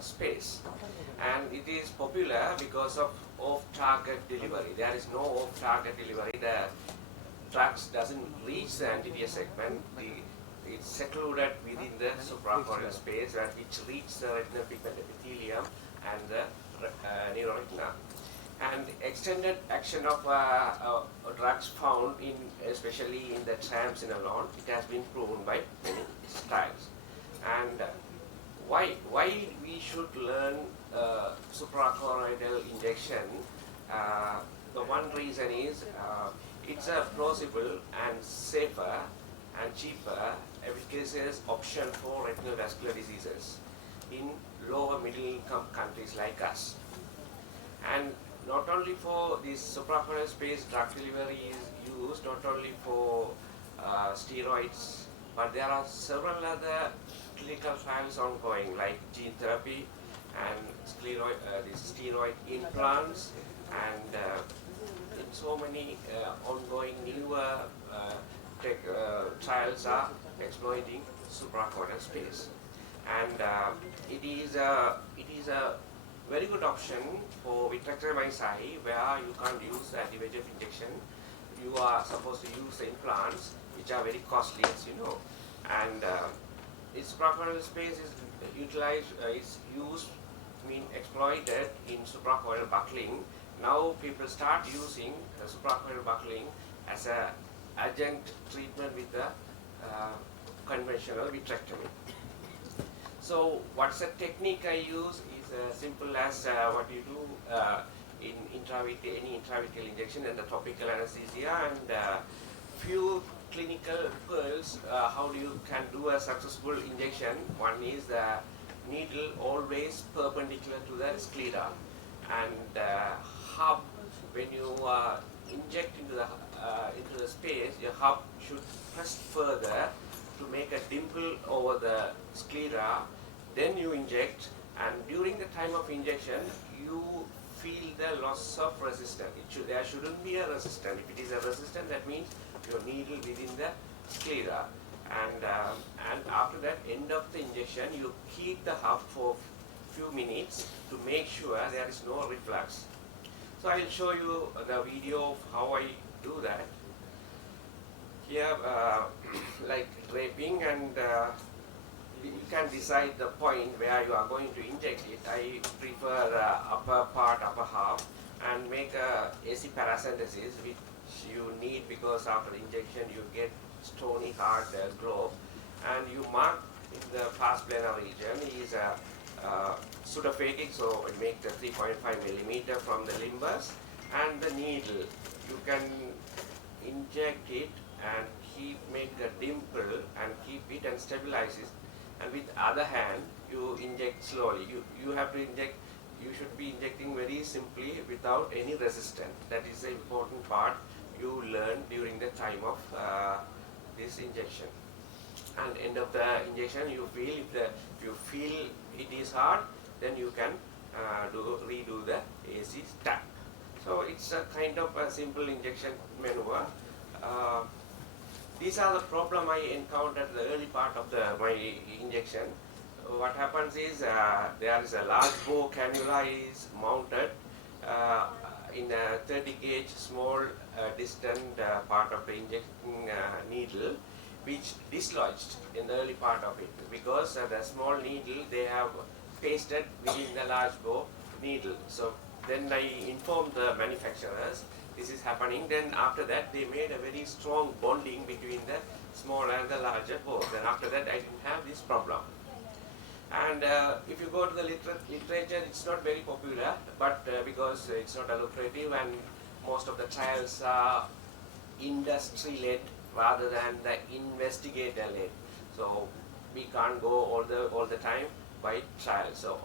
space, and it is popular because of off-target delivery. There is no off-target delivery. The drugs doesn't reach the anterior segment. It's secluded within the suprachoroidal space, which reaches the retinal pigment epithelium and the neuroretina. And extended action of drugs found in, especially in the triamcinolone, it has been proven by many trials. And why we should learn suprachoroidal injection? The one reason is it's a plausible and safer and cheaper efficacious option for retinal vascular diseases in lower middle income countries like us. And not only for this suprachoroidal space, drug delivery is used not only for steroids, but there are several other clinical trials ongoing, like gene therapy and steroid implants, and so many ongoing newer trials are exploiting suprachoroidal space. And it is a very good option for vitrectomy eye, where you can't use the anti-VEGF injection. You are supposed to use the implants, which are very costly, as you know. And its suprachoroidal space is utilized, exploited in suprachoroidal buckling. Now people start using suprachoroidal buckling as an adjunct treatment with the conventional vitrectomy. So what's the technique I use is simple as what you do in any intravitreal injection and the topical anesthesia, and few clinical pearls how you can do a successful injection. One is the needle always perpendicular to the sclera, and hub, when you inject into the space, your hub should press further to make a dimple over the sclera. Then you inject, and during the time of injection, you feel the loss of resistance. There shouldn't be a resistance. If it is a resistance, that means your needle within the sclera. And after that, end of the injection, you keep the hub for few minutes to make sure there is no reflux. So I will show you the video of how I do that. Here, like draping, and you can decide the point where you are going to inject it. I prefer the upper half, and make a AC paracentesis, which you need because after injection you get stony hard globe, and you mark in the pars plana region is pseudophakic, so it makes the 3.5 millimeter from the limbus, and the needle you can inject it and make a dimple and keep it and stabilize it, and with other hand you inject slowly. You have to inject. You should be injecting very simply without any resistance. That is the important part you learn during the time of this injection. And end of the injection, you feel if you feel it is hard, then you can redo the AC tap. So it's a kind of a simple injection maneuver. These are the problem I encountered at the early part of my injection. What happens is there is a large bow cannula is mounted in a 30 gauge small distant part of the injecting needle, which dislodged in the early part of it, because the small needle they have pasted within the large bow needle. So then I informed the manufacturers this is happening. Then after that they made a very strong bonding between the small and the larger bow. Then after that I didn't have this problem. And if you go to the literature, it's not very popular, but because it's not lucrative, and most of the trials are industry-led rather than the investigator-led. So we can't go all the time by trials. So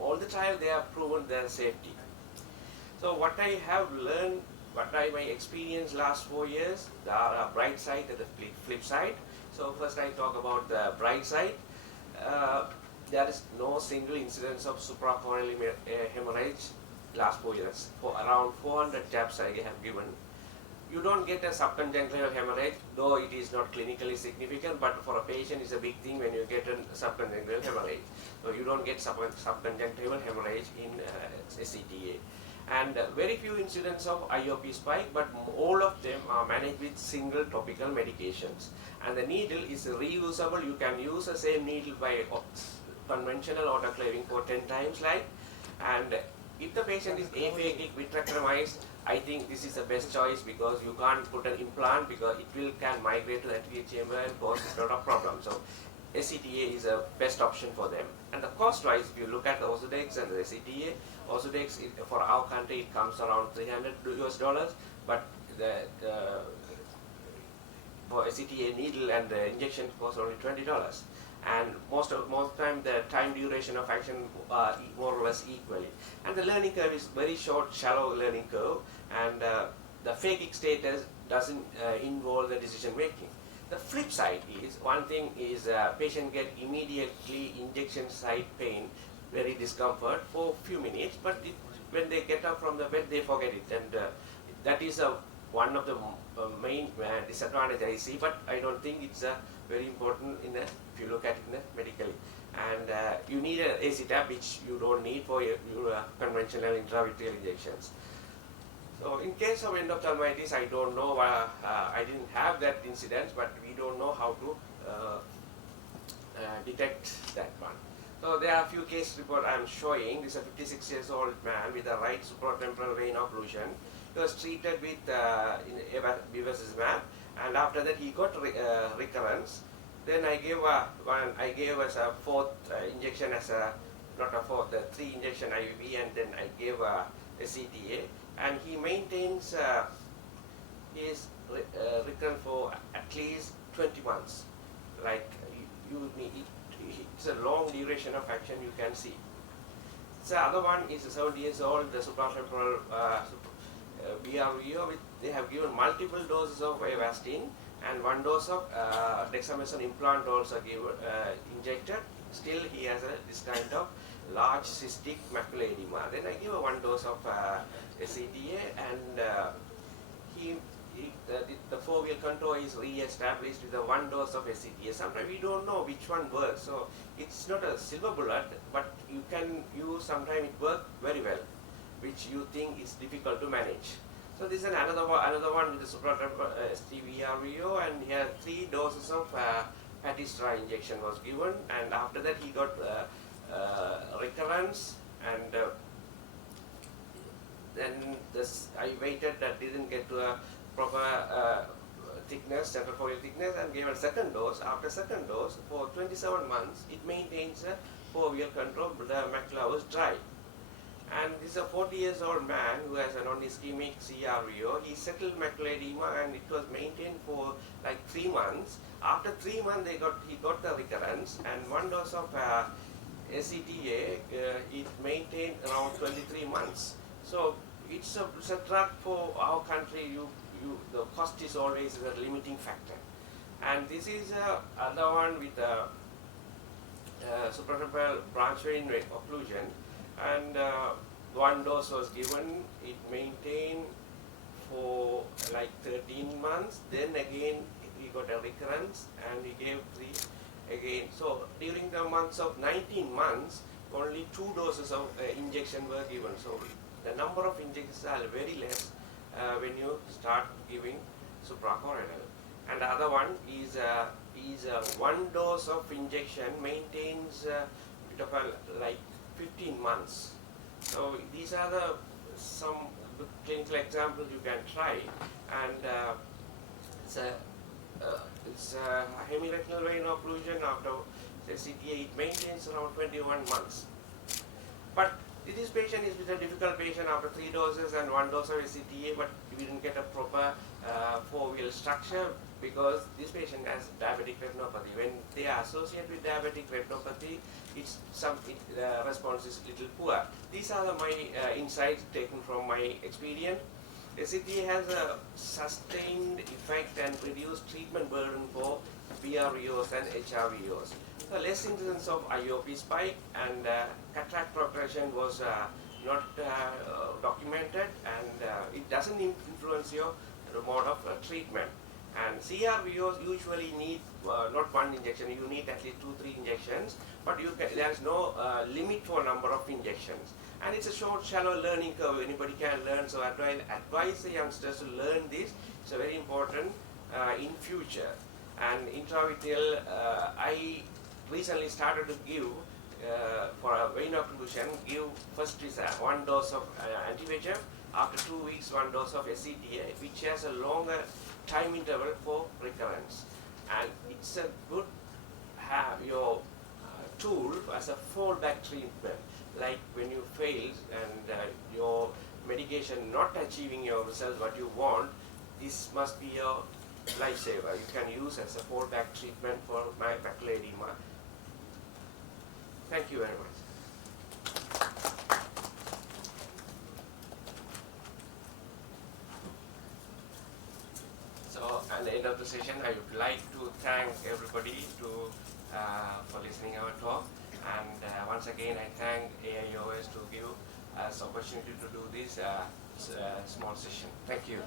all the trials they have proven their safety. So what I have learned, my experience last 4 years, there are a bright side and the flip side. So first I talk about the bright side. There is no single incidence of suprachoroidal hemorrhage last 4 years. For around 400 jabs I have given. You don't get a subconjunctival hemorrhage, though it is not clinically significant, but for a patient it's a big thing when you get a subconjunctival hemorrhage. So you don't get subconjunctival hemorrhage in SCTA. And very few incidents of IOP spike, but all of them are managed with single topical medications. And the needle is reusable. You can use the same needle by conventional autoclaving for 10 times and if the patient is aphakic, vitrectomized, I think this is the best choice because you can't put an implant because it can migrate to the anterior chamber and cause a lot of problems. So SCTA is a best option for them. And the cost wise, if you look at the Ozurdex and the SCTA, Ozurdex for our country it comes around $300, but the for SCTA needle and the injection costs only $20. And most time the time duration of action are more or less equally. And the learning curve is very short, shallow learning curve, and the phakic status doesn't involve the decision making. The flip side is, one thing is patient get immediately injection site pain, very discomfort for few minutes, but when they get up from the bed they forget it, and that is one of the main disadvantage I see, but I don't think it's very important if you look at it medically. And you need an AC tap, which you don't need for your conventional intravitreal injections. So in case of endophthalmitis, I don't know, I didn't have that incident, but we don't know how to detect that one. So there are a few case reports I'm showing. This is a 56 years old man with a right supratemporal vein occlusion. He was treated with bevacizumab, and after that he got recurrence. Then I gave us a fourth injection as three injection IVB, and then I gave a CTA, and he maintains his recurrence for at least 20 months. Like it's a long duration of action, you can see. The other one is 70 years old, the suprachoroidal BRVO. They have given multiple doses of Avastin, and one dose of dexamethasone implant also injected. Still he has this kind of large cystic macular edema. Then I give one dose of CTA, and the four-wheel control is re-established with one dose of CTA. Sometimes we don't know which one works, so it's not a silver bullet, but you can use, sometimes it works very well, which you think is difficult to manage. So this is another one with the supratemporal STVRVO, and here 3 doses of Patistra injection was given, and after that he got recurrence, and then I waited, that didn't get to a proper thickness, central foveal thickness, and gave a second dose. After second dose, for 27 months, it maintains a foveal control, but the macula was dry. And this is a 40 years old man who has a non-ischemic CRVO. He settled macular edema, and it was maintained for like 3 months. After 3 months, he got the recurrence, and one dose of ACTA, it maintained around 23 months. So it's a drug for our country. The cost is always a limiting factor. And this is another one with supratemporal branch vein occlusion, and one dose was given. It maintained for like 13 months. Then again he got a recurrence, and he gave 3 again. So during the months of 19 months, only 2 doses of injection were given. So the number of injections are very less when you start giving suprachoroidal. And the other one is 1 dose of injection maintains bit of like 15 months. So these are some clinical examples you can try, and it's a hemiretinal vein occlusion after CTA. It maintains around 21 months. But this patient is with a difficult patient after 3 doses and 1 dose of CTA, but we didn't get a proper four-wheel structure because this patient has diabetic retinopathy. When they are associated with diabetic retinopathy, the response is little poor. These are my insights taken from my experience. CTA has a sustained effect and reduced treatment burden for BRVOs and HRVOs. The less incidence of IOP spike and cataract progression was not documented, and it doesn't influence your mode of treatment. And CR we usually need not one injection, you need at least 2-3 injections, but there is no limit for number of injections. And it's a short, shallow learning curve, anybody can learn, so I advise the youngsters to learn this. It's very important in future. And intravitreal, I recently started to give for a vein occlusion, give first is 1 dose of anti-VEGF, after 2 weeks 1 dose of SCTA, which has a longer time interval for recurrence. And it's a good have your tool as a fallback treatment. Like when you fail and your medication not achieving your results what you want, this must be your lifesaver. You can use as a fallback treatment for macular edema. Thank you very much. So at the end of the session, I would like to thank everybody for listening our talk. And once again, I thank AIOS to give us opportunity to do this small session. Thank you.